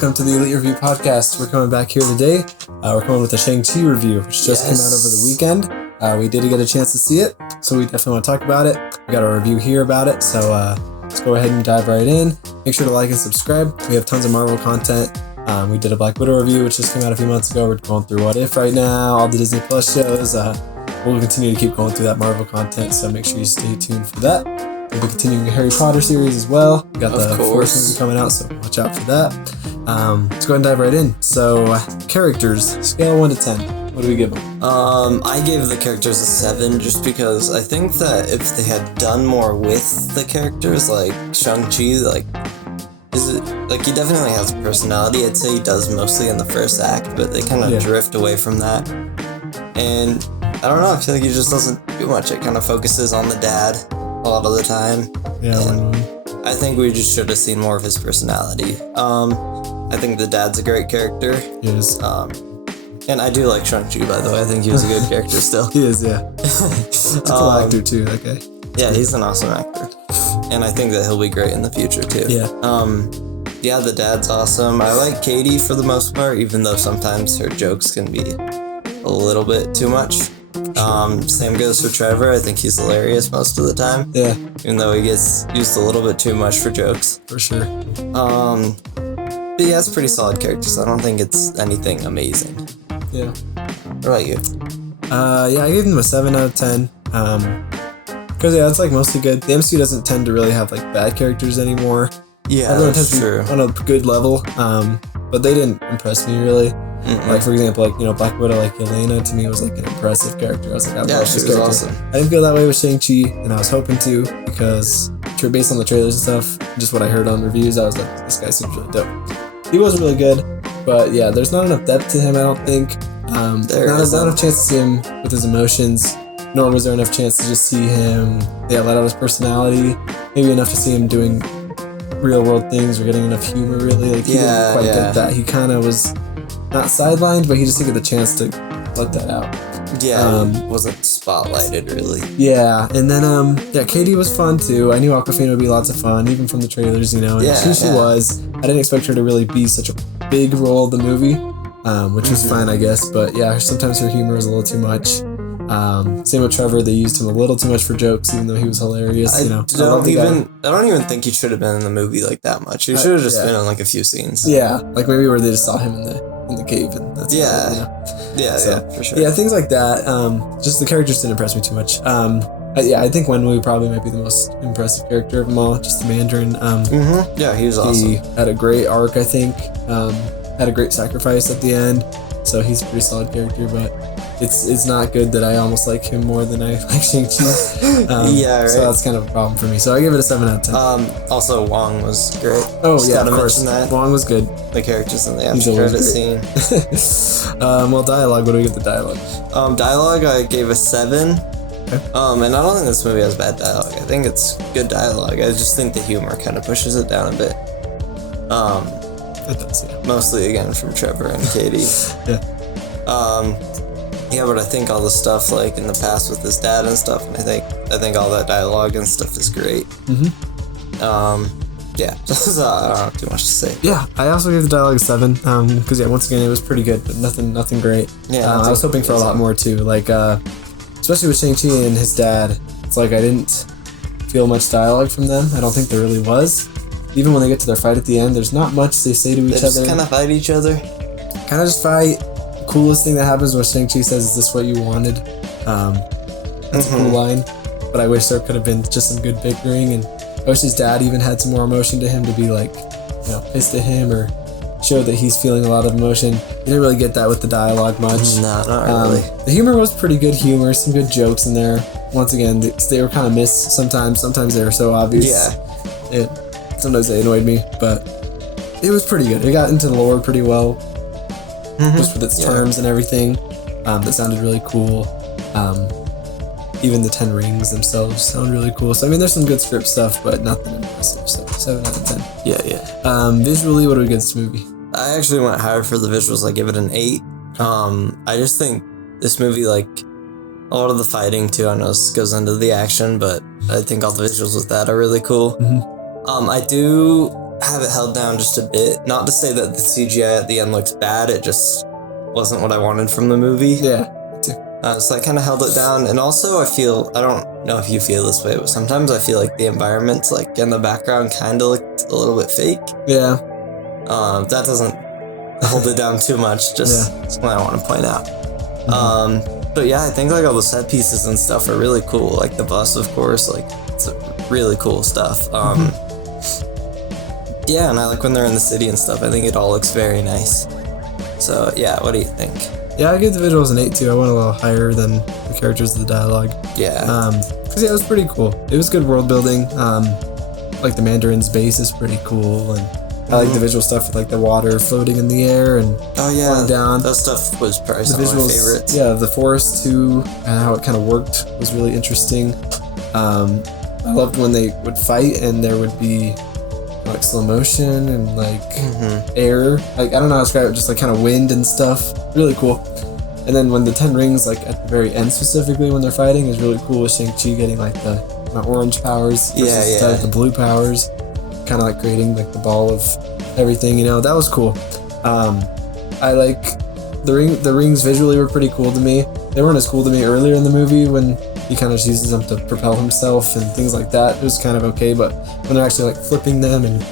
welcome to the ELEET Review Podcast. We're coming back here today. We're coming with a Shang Chi review, which just came out over the weekend. We did get a chance to see it, so we definitely want to talk about it. We got a review here about it, so let's go ahead and dive right in. Make sure to like and subscribe. We have tons of Marvel content. We did a Black Widow review, which just came out a few months ago. We're going through What If right now, all the Disney Plus shows. We'll continue to keep going through that Marvel content, so make sure you stay tuned for that. We'll be continuing the Harry Potter series as well. We got the fourth movie coming out, so watch out for that. Let's go ahead and dive right in. So, characters, scale 1 to 10. What do we give them? I gave the characters a 7 just because I think that if they had done more with the characters, like Shang-Chi, he definitely has a personality. I'd say he does mostly in the first act, but they kind of drift away from that. And I don't know, I feel like he just doesn't do much. It kind of focuses on the dad a lot of the time. I think we just should have seen more of his personality. I think the dad's a great character. Yes. And I do like Shang-Chi, by the way. I think he was a good character still. He is, yeah. He's a cool actor too, that guy. Yeah, he's an awesome actor. And I think that he'll be great in the future too. Yeah. The dad's awesome. I like Katie for the most part, even though sometimes her jokes can be a little bit too much. Same goes for Trevor. I think he's hilarious most of the time. Yeah. Even though he gets used a little bit too much for jokes. For sure. But yeah, it's pretty solid characters. I don't think it's anything amazing. Yeah. What about you? I gave them a 7 out of 10. Because it's like mostly good. The MCU doesn't tend to really have like bad characters anymore. Yeah, everyone that's tends true. to be on a good level. But they didn't impress me really. Like for example, Black Widow, like Yelena to me was like an impressive character. I was like, I love this she was character. awesome. I didn't feel that way with Shang-Chi, and I was hoping to because based on the trailers and stuff, just what I heard on reviews, I was like, this guy seems really dope. He was really good, but yeah, there's not enough depth to him, I don't think. Not enough chance to see him with his emotions, nor was there enough chance to just see him, let out his personality. Maybe enough to see him doing real world things or getting enough humor, really. Like, he didn't quite get that. He kind of was not sidelined, but he just didn't get the chance to let that out. Yeah, wasn't spotlighted, really. Yeah, and then, Katie was fun, too. I knew Awkwafina would be lots of fun, even from the trailers, and she was. I didn't expect her to really be such a big role of the movie, which was fine, I guess, but yeah, sometimes her humor was a little too much. Same with Trevor, they used him a little too much for jokes, even though he was hilarious, I don't even think he should have been in the movie like that much. He should have just been in like a few scenes. Yeah, like maybe where they just saw him in the cave, and that's for sure. Yeah, things like that. Just the characters didn't impress me too much. I think Wenwu probably might be the most impressive character of them all, just the Mandarin. Yeah, he was awesome. He had a great arc, I think. Had a great sacrifice at the end, so he's a pretty solid character, but it's not good that I almost like him more than I like Shang-Chi. So that's kind of a problem for me. So I give it a 7 out of 10. Also, Wong was great. Oh, yeah, of course. Wong was good. The characters in the after credit scene. Dialogue, what do we give the dialogue? Dialogue, I gave a 7. Okay. And I don't think this movie has bad dialogue. I think it's good dialogue. I just think the humor kind of pushes it down a bit. It does, yeah. Mostly, again, from Trevor and Katie. But I think all the stuff like in the past with his dad and stuff, and I think all that dialogue and stuff is great. So I don't have too much to say. Yeah, I also gave the dialogue a 7, because once again it was pretty good, but nothing great. I was hoping for a lot more too, like especially with Shang-Chi and his dad. It's like I didn't feel much dialogue from them. I don't think there really was. Even when they get to their fight at the end, there's not much they say to each other. They just kind of fight each other. Kind of just fight. Coolest thing that happens when Shang-Chi says, "Is this what you wanted?" That's a cool line, but I wish there could have been just some good bickering, and I wish his dad even had some more emotion to him to be like, pissed at him or show that he's feeling a lot of emotion. You didn't really get that with the dialogue much. No, not really. The humor was pretty good humor, some good jokes in there. Once again, they were kind of missed sometimes. Sometimes they were so obvious. Sometimes they annoyed me, but it was pretty good. It got into the lore pretty well. Just with its terms and everything. That sounded really cool. Even the 10 rings themselves sound really cool. So, there's some good script stuff, but nothing impressive. So, 7 out of 10. Yeah. Visually, what do we give this movie? I actually went higher for the visuals. I give it an 8. I just think this movie, like, a lot of the fighting, too, I know this goes into the action, but I think all the visuals with that are really cool. I do have it held down just a bit. Not to say that the CGI at the end looks bad, it just wasn't what I wanted from the movie. Yeah, me too. So I kind of held it down. And also I don't know if you feel this way, but sometimes I feel like the environments like in the background kind of looked a little bit fake. Yeah. That doesn't hold it down too much, just something I want to point out. But yeah, I think like all the set pieces and stuff are really cool. Like the bus, of course, like it's really cool stuff. Yeah, and I like when they're in the city and stuff. I think it all looks very nice. So yeah, what do you think? Yeah, I give the visuals an 8 too. I went a little higher than the characters of the dialogue. Yeah. Because it was pretty cool. It was good world building. Like the Mandarin's base is pretty cool, and I like the visual stuff with like the water floating in the air and flying down. That stuff was probably some of my favorites. Yeah, the forest too, and how it kind of worked was really interesting. I loved when they would fight and there would be like slow motion and like air. Like I don't know how to describe it, just like kind of wind and stuff. Really cool. And then when the 10 rings, like at the very end specifically when they're fighting, is really cool with Shang-Chi getting like the orange powers versus the blue powers. Kind of like creating like the ball of everything, you know, that was cool. I like the rings visually were pretty cool to me. They weren't as cool to me earlier in the movie when he kind of uses them to propel himself and things like that. It was kind of okay, but when they're actually like flipping them and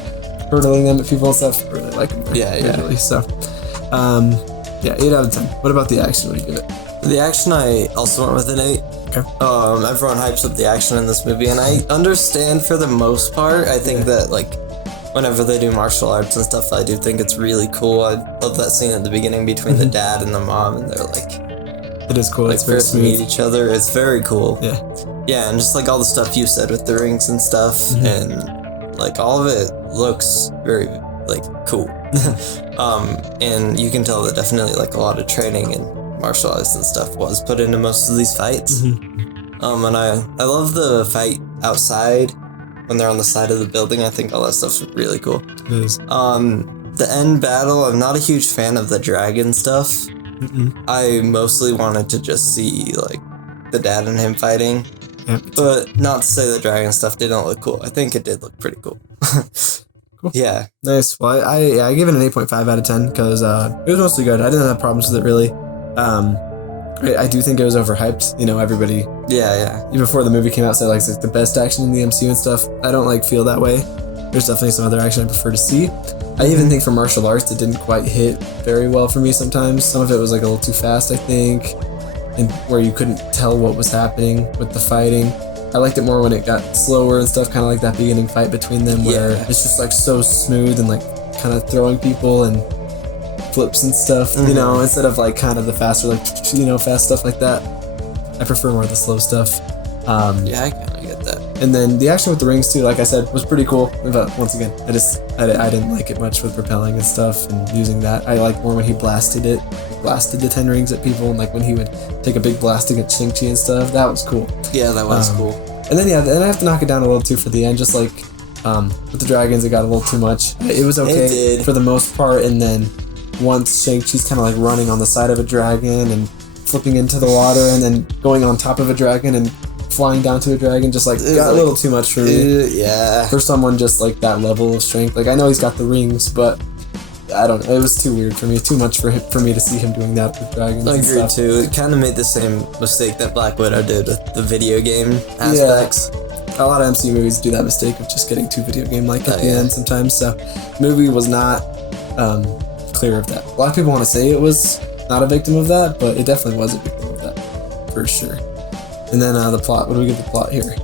hurtling them at people and stuff, I really like them visually. So, 8 out of 10. What about the action? What do you give it? The action, I also went with an 8. Okay. Everyone hypes up the action in this movie, and I understand for the most part. I think that like whenever they do martial arts and stuff, I do think it's really cool. I love that scene at the beginning between the dad and the mom, and they're like, it is cool. Like it's very first meet each other. It's very cool. Yeah, and just like all the stuff you said with the rings and stuff, and like all of it looks very like cool. And you can tell that definitely like a lot of training and martial arts and stuff was put into most of these fights. And I love the fight outside when they're on the side of the building. I think all that stuff's really cool. It is. The end battle, I'm not a huge fan of the dragon stuff. I mostly wanted to just see like the dad and him fighting. But not to say the dragon stuff didn't look cool. I think it did look pretty cool. Cool. Yeah. Nice. Well, I give it an 8.5 out of 10 because it was mostly good. I didn't have problems with it really. I do think it was overhyped. You know, everybody. Yeah. Even before the movie came out, said like it's the best action in the MCU and stuff. I don't like feel that way. There's definitely some other action I prefer to see. I even think for martial arts, it didn't quite hit very well for me sometimes. Some of it was like a little too fast, I think, and where you couldn't tell what was happening with the fighting. I liked it more when it got slower and stuff, kind of like that beginning fight between them where it's just like so smooth and like kind of throwing people and flips and stuff, you know, instead of like kind of the faster, like, you know, fast stuff like that. I prefer more of the slow stuff. Yeah, I kind of get that. And then the action with the rings too, like I said, was pretty cool. But once again, I didn't like it much with propelling and stuff and using that. I like more when he blasted the 10 rings at people, and like when he would take a big blast against Shang-Chi and stuff. That was cool. Yeah, that was cool. And then then I have to knock it down a little too for the end, just like with the dragons, it got a little too much. It was okay for the most part, and then once Shang-Chi's kind of like running on the side of a dragon and flipping into the water and then going on top of a dragon and flying down to a dragon, just like got a little too much for me. Yeah. For someone just like that level of strength. Like I know he's got the rings, but I don't know. It was too weird for me. Too much for me to see him doing that with dragons. I agree too. It kind of made the same mistake that Black Widow did with the video game aspects. Yeah. A lot of MCU movies do that mistake of just getting too video game-like at the end sometimes. So, the movie was not clear of that. A lot of people want to say it was not a victim of that, but it definitely was a victim of that, for sure. And then the plot. What do we give the plot here?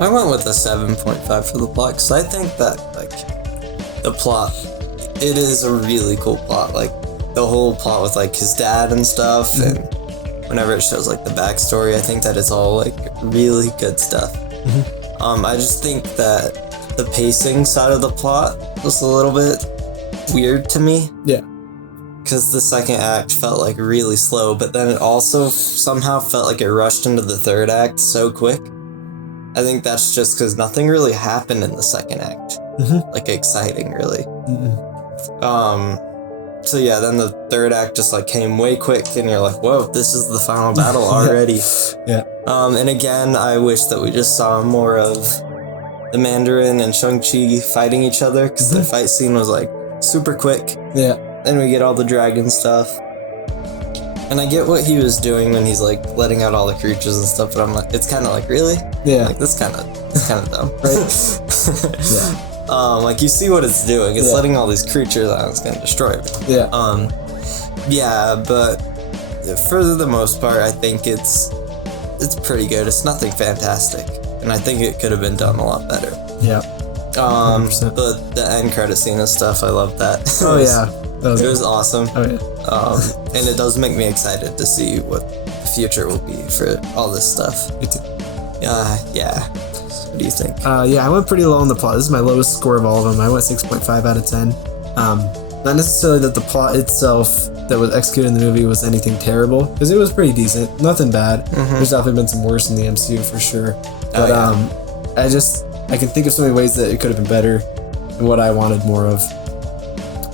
I went with a 7.5 for the plot because I think that like the plot, it is a really cool plot. Like the whole plot with like his dad and stuff, and whenever it shows like the backstory, I think that it's all like really good stuff. I just think that the pacing side of the plot was a little bit weird to me. Yeah. Because the second act felt like really slow, but then it also somehow felt like it rushed into the third act so quick. I think that's just because nothing really happened in the second act. Like exciting, really. So yeah, then the third act just like came way quick, and you're like, whoa, this is the final battle already. Yeah. And again, I wish that we just saw more of the Mandarin and Shang Chi fighting each other, because the fight scene was like super quick. Yeah. Then we get all the dragon stuff. And I get what he was doing when he's like letting out all the creatures and stuff, but I'm like, it's kind of like, really? Yeah. Like, that's kind of dumb. Right? Yeah. Like, you see what it's doing. It's letting all these creatures out, it's gonna destroy everything. Yeah. Yeah, but for the most part, I think it's pretty good. It's nothing fantastic, and I think it could have been done a lot better. Yeah. 100%. But the end credit scene and stuff, I love that. Oh yeah. It was awesome. Oh yeah. And it does make me excited to see what the future will be for all this stuff. Me too. Yeah. What do you think? Yeah, I went pretty low on the plot. This is my lowest score of all of them. I went 6.5 out of 10. Not necessarily that the plot itself that was executed in the movie was anything terrible, because it was pretty decent. Nothing bad. Mm-hmm. There's definitely been some worse in the MCU for sure. But I can think of so many ways that it could have been better and what I wanted more of,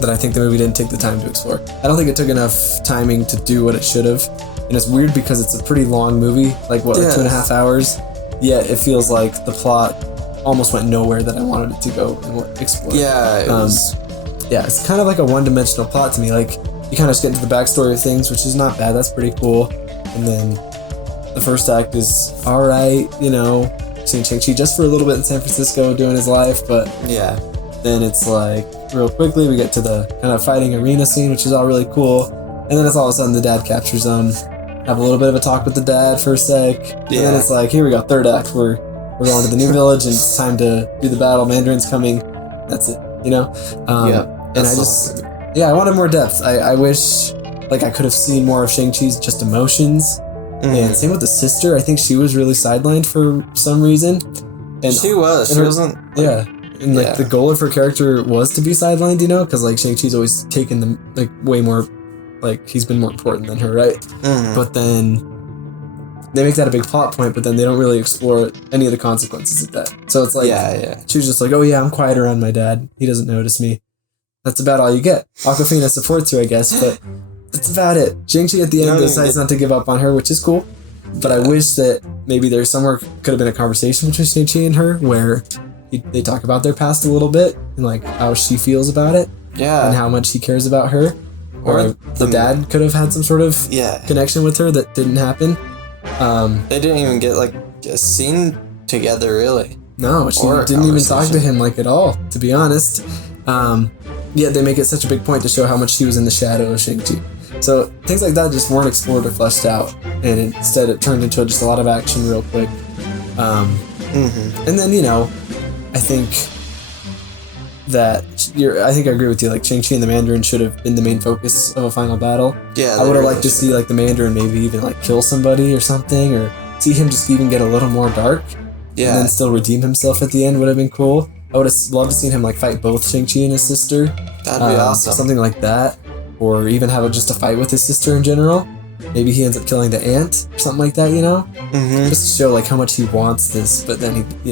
that I think the movie didn't take the time to explore. I don't think it took enough timing to do what it should have. And it's weird because it's a pretty long movie, like 2.5 hours. Yet it feels like the plot almost went nowhere that I wanted it to go and explore. Yeah, it was... Yeah, it's kind of like a one-dimensional plot to me. Like, you kind of just get into the backstory of things, which is not bad. That's pretty cool. And then the first act is all right, seeing Shang-Chi just for a little bit in San Francisco doing his life, but yeah. Then it's like, real quickly, we get to the kind of fighting arena scene, which is all really cool. And then it's all of a sudden the dad captures them. Have a little bit of a talk with the dad for a sec. Yeah. And then it's like, here we go, third act. We're going to the new village and it's time to do the battle. Mandarin's coming. That's it, And I wanted more depth. I wish, like, I could have seen more of Shang-Chi's just emotions. Mm-hmm. And same with the sister. I think she was really sidelined for some reason. And she wasn't. Yeah. And, the goal of her character was to be sidelined, because, like, Shang-Chi's always taken them, like, way more, like, he's been more important than her, right? Mm-hmm. But then they make that a big plot point, but then they don't really explore any of the consequences of that. So it's like, she was just like, oh, yeah, I'm quiet around my dad. He doesn't notice me. That's about all you get. Awkwafina supports you, I guess, but that's about it. Shang-Chi at the end decides not to give up on her, which is cool. But I wish that maybe there's somewhere could have been a conversation between Shang-Chi and her where they talk about their past a little bit and like how she feels about it. Yeah. And how much he cares about her. Or the dad could have had some sort of connection with her that didn't happen. They didn't even get like a scene together, really. No, she didn't even talk to him like at all, to be honest. Yet they make it such a big point to show how much she was in the shadow of Shang-Chi. So things like that just weren't explored or fleshed out, and instead it turned into just a lot of action real quick. And then I think I agree with you. Like Shang-Chi and the Mandarin should have been the main focus of a final battle. Yeah, I would have liked to see like the Mandarin maybe even like kill somebody or something, or see him just even get a little more dark. Yeah, and then still redeem himself at the end would have been cool. I would have loved to see him like fight both Shang-Chi and his sister. That'd be awesome. Something like that. Or even have just a fight with his sister in general. Maybe he ends up killing the aunt or something like that, Just to show like how much he wants this, but then he,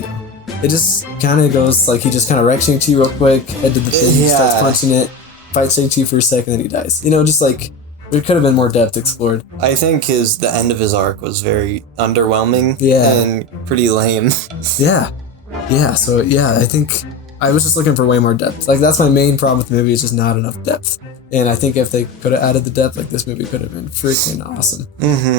it just kind of goes like he just kind of wrecks Shang-Chi real quick, head to the thing, starts punching it, fights Shang-Chi for a second, then he dies. Just like there could have been more depth explored. I think the end of his arc was very underwhelming and pretty lame. So I think I was just looking for way more depth. Like that's my main problem with the movie, is just not enough depth. And I think if they could have added the depth, like this movie could have been freaking awesome.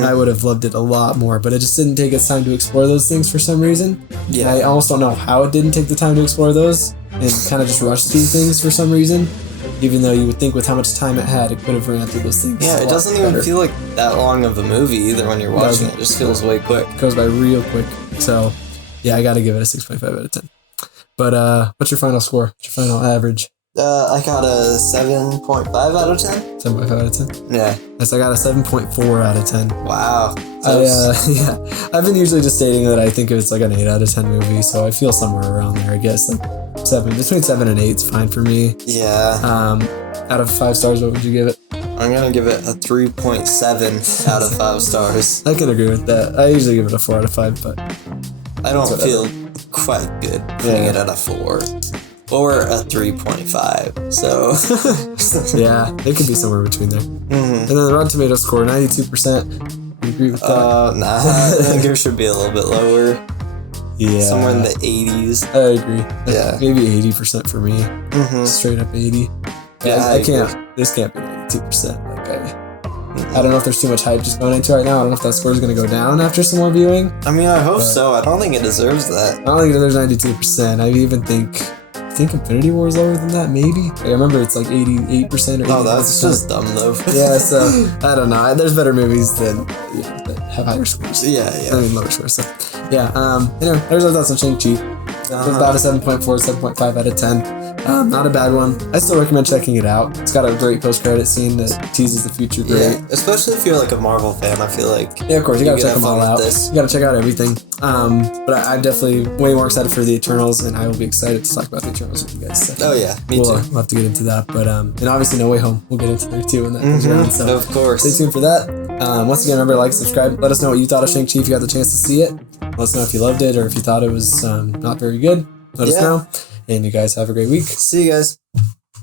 I would have loved it a lot more, but it just didn't take its time to explore those things for some reason. Yeah, and I almost don't know how it didn't take the time to explore those and kind of just rushed through things for some reason. Even though you would think with how much time it had, it could have ran through those things. Yeah, it doesn't even feel like that long of a movie either when you're watching it. It just feels way quick. It goes by real quick. So, yeah, I got to give it a 6.5 out of 10. But what's your final score? What's your final average? I got a 7.5 out of 10. 7.5 out of 10? Yeah. Yes, I got a 7.4 out of 10. Wow. I've been usually just stating that I think it's like an 8 out of 10 movie, so I feel somewhere around there, I guess. Like 7. Between 7 and 8 is fine for me. Yeah. Out of 5 stars, what would you give it? I'm going to give it a 3.7 out of 5 stars. I can agree with that. I usually give it a 4 out of 5, but I don't feel quite good putting it at a 4 or a 3.5. So yeah, it could be somewhere between there. And then the Rotten Tomatoes score 92%. You agree with that? Nah, I think it should be a little bit lower. somewhere in the 80s. I agree. Yeah. Maybe 80% for me. Straight up 80. Yeah, I can't. This can't be 92%. Like I don't know if there's too much hype just going into it right now. I don't know if that score is going to go down after some more viewing. I mean, I hope so. I don't think it deserves that. I don't think it deserves 92%. I even think Infinity War is lower than that, maybe. I remember it's like 88% or 89%. Oh, that's just dumb though. Yeah, so I don't know. There's better movies that have higher scores. Yeah. I mean, lower scores. So yeah. Anyway, there's our thoughts on Shang Chi. About a 7.4, 7.5 out of 10. Not a bad one. I still recommend checking it out. It's got a great post-credit scene that teases the future great. Yeah, especially if you're like a Marvel fan, I feel like. Yeah, of course. You gotta check them all out. You gotta check out everything. But I'm definitely way more excited for the Eternals, and I will be excited to talk about the Eternals with you guys. Oh yeah, me too. We'll have to get into that. But and obviously No Way Home. We'll get into there too when that comes around. So of course. Stay tuned for that. Once again, remember, like, subscribe. Let us know what you thought of Shang-Chi if you got the chance to see it. Let us know if you loved it or if you thought it was not very good. Let us know. And you guys have a great week. See you guys.